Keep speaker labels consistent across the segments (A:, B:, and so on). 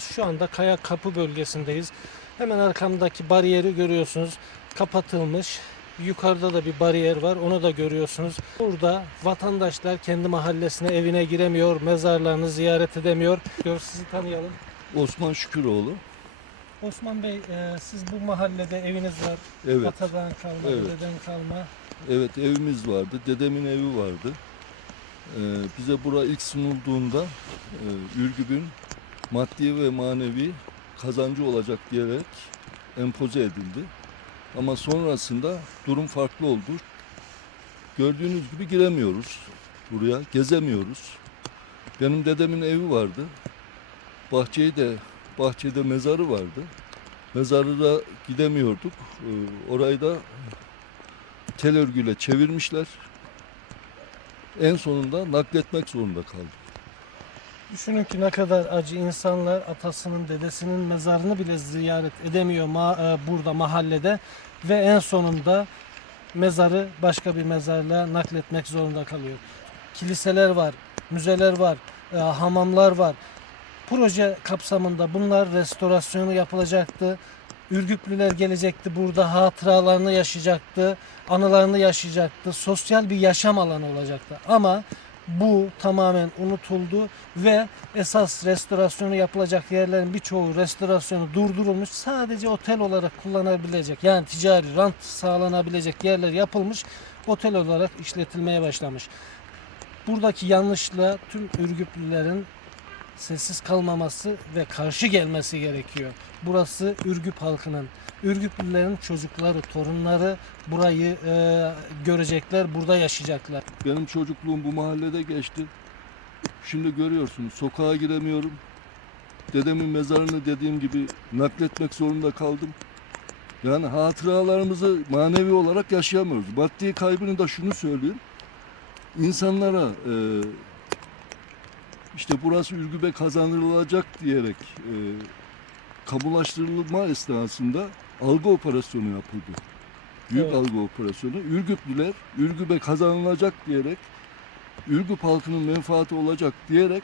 A: Şu anda kaya kapı bölgesindeyiz. Hemen arkamdaki bariyeri görüyorsunuz. Kapatılmış. Yukarıda da bir bariyer var. Onu da görüyorsunuz. Burada vatandaşlar kendi mahallesine evine giremiyor. Mezarlarını ziyaret edemiyor. Gör sizi tanıyalım.
B: Osman Şüküroğlu.
A: Osman Bey e, siz bu mahallede eviniz var. Evet. Atadan kalma, evet. dededen kalma.
B: Evet evimiz vardı. Dedemin evi vardı. Ee, bize bura ilk sunulduğunda e, Ürgüp'ün maddi ve manevi kazancı olacak diyerek empoze edildi. Ama sonrasında durum farklı oldu. Gördüğünüz gibi giremiyoruz buraya, gezemiyoruz. Benim dedemin evi vardı. Bahçeyi de, bahçede mezarı vardı. Mezarı da gidemiyorduk. Orayı da tel örgüyle çevirmişler. En sonunda nakletmek zorunda kaldık.
A: Düşünün ki ne kadar acı insanlar atasının dedesinin mezarını bile ziyaret edemiyor ma e, burada mahallede ve en sonunda mezarı başka bir mezarla nakletmek zorunda kalıyor. Kiliseler var, müzeler var, e, hamamlar var. Proje kapsamında bunlar restorasyonu yapılacaktı. Ürgüplüler gelecekti burada hatıralarını yaşayacaktı, anılarını yaşayacaktı. Sosyal bir yaşam alanı olacaktı. Ama bu tamamen unutuldu ve esas restorasyonu yapılacak yerlerin birçoğu restorasyonu durdurulmuş. Sadece otel olarak kullanabilecek yani ticari rant sağlanabilecek yerler yapılmış. Otel olarak işletilmeye başlamış. Buradaki yanlışla tüm Ürgüplülerin sessiz kalmaması ve karşı gelmesi gerekiyor. Burası Ürgüp halkının, Ürgüplülerin çocukları, torunları burayı e, görecekler, burada yaşayacaklar.
B: Benim çocukluğum bu mahallede geçti. Şimdi görüyorsunuz sokağa giremiyorum. Dedemin mezarını dediğim gibi nakletmek zorunda kaldım. Yani hatıralarımızı manevi olarak yaşayamıyoruz. Maddi kaybını da şunu söyleyeyim. İnsanlara e, işte burası Ürgüp'e kazanılacak diyerek e, kamulaştırılma esnasında algı operasyonu yapıldı. Büyük evet. algı operasyonu. Ürgüplüler Ürgüp'e kazanılacak diyerek Ürgüp halkının menfaati olacak diyerek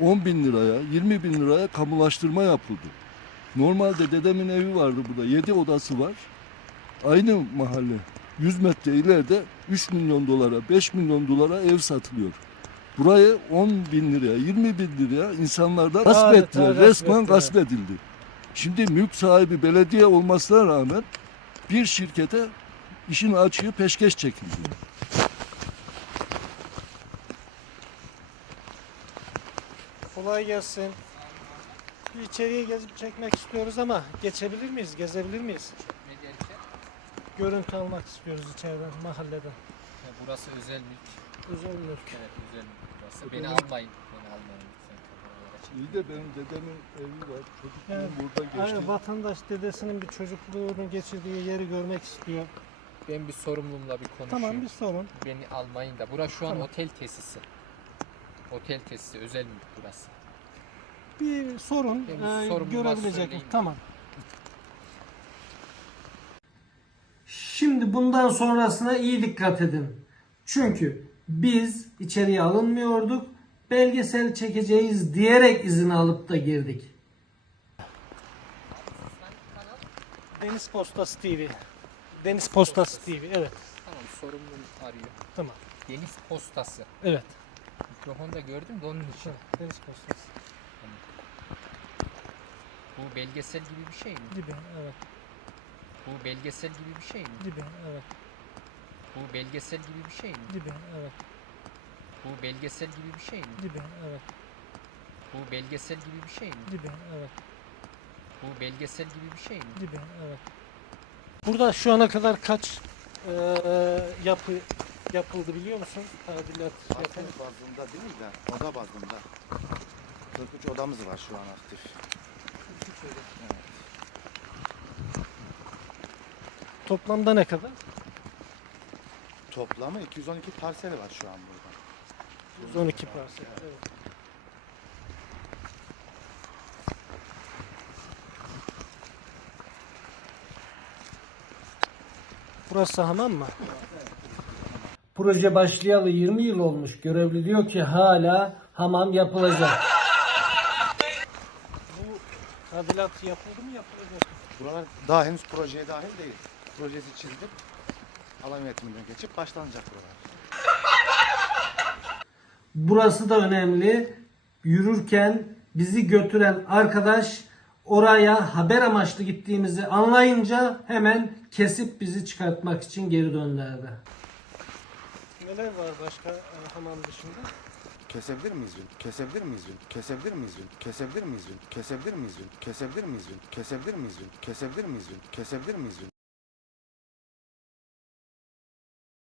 B: 10 bin liraya, 20 bin liraya kamulaştırma yapıldı. Normalde dedemin evi vardı burada. 7 odası var. Aynı mahalle. 100 metre ileride 3 milyon dolara, 5 milyon dolara ev satılıyor. Burayı 10 bin liraya, 20 bin liraya insanlardan gasp ettiler. Evet, Resmen evet. gasp edildi. Şimdi mülk sahibi belediye olmasına rağmen bir şirkete işin açığı peşkeş çekildi.
A: Kolay gelsin. Bir içeriye gezip çekmek istiyoruz ama geçebilir miyiz, gezebilir miyiz? Görüntü almak istiyoruz içeriden, mahalleden.
C: Burası özel mülk.
A: Güzel bir öfke.
C: Evet bir Beni mi? almayın. Beni almayın.
B: İyi de benim dedemin evi var. Çocukluğum yani, burada geçti. Yani
A: vatandaş dedesinin bir çocukluğunu geçirdiği yeri görmek istiyor.
C: Ben bir sorumlumla bir konuşayım. Tamam bir sorun. Beni almayın da. Burası şu an tamam. otel tesisi. Otel tesisi özel mi burası?
A: Bir sorun ben bir e, görebilecek söyleyeyim. mi? Tamam.
D: Şimdi bundan sonrasına iyi dikkat edin. Çünkü biz içeriye alınmıyorduk. Belgesel çekeceğiz diyerek izin alıp da girdik.
A: Deniz Postası TV. Deniz, deniz postası. postası TV. Evet.
C: Tamam sorumlu arıyor. Tamam. Deniz Postası. Evet. Mikrofonu da gördüm de onun için. Tamam.
A: Evet, deniz Postası.
C: Bu belgesel gibi bir şey mi?
A: Gibi evet.
C: Bu belgesel gibi bir şey mi? Gibi evet. Bu belgesel gibi bir şey mi?
A: Gibi, evet.
C: Bu belgesel gibi bir şey mi? Gibi, evet. Bu belgesel gibi bir şey mi? Gibi, evet. Bu belgesel gibi bir şey mi?
A: Gibi, evet. Burada şu ana kadar kaç e, yapı yapıldı biliyor musun?
E: Adilat Şefen. bazında değil de oda bazında. 43 odamız var şu an aktif. Evet.
A: Toplamda ne kadar?
E: toplamı 212 parseli var şu an
A: burada. 212 parsel. Evet. Burası hamam mı?
D: proje başlayalı 20 yıl olmuş. Görevli diyor ki hala hamam yapılacak.
A: Bu tadilat yapıldı mı yapılacak?
E: Buralar daha henüz projeye dahil değil. Projesi çizdik. Alan yönetiminden geçip başlanacak buralar.
D: Burası da önemli. Yürürken bizi götüren arkadaş oraya haber amaçlı gittiğimizi anlayınca hemen kesip bizi çıkartmak için geri döndürdü.
A: Neler var başka e, hamam dışında?
E: Kesebilir miyiz bin? Kesebilir miyiz bin? Kesebilir miyiz bin? Kesebilir miyiz bin? Kesebilir miyiz bin? Kesebilir miyiz bin? Kesebilir miyiz bin? Kesebilir miyiz bin?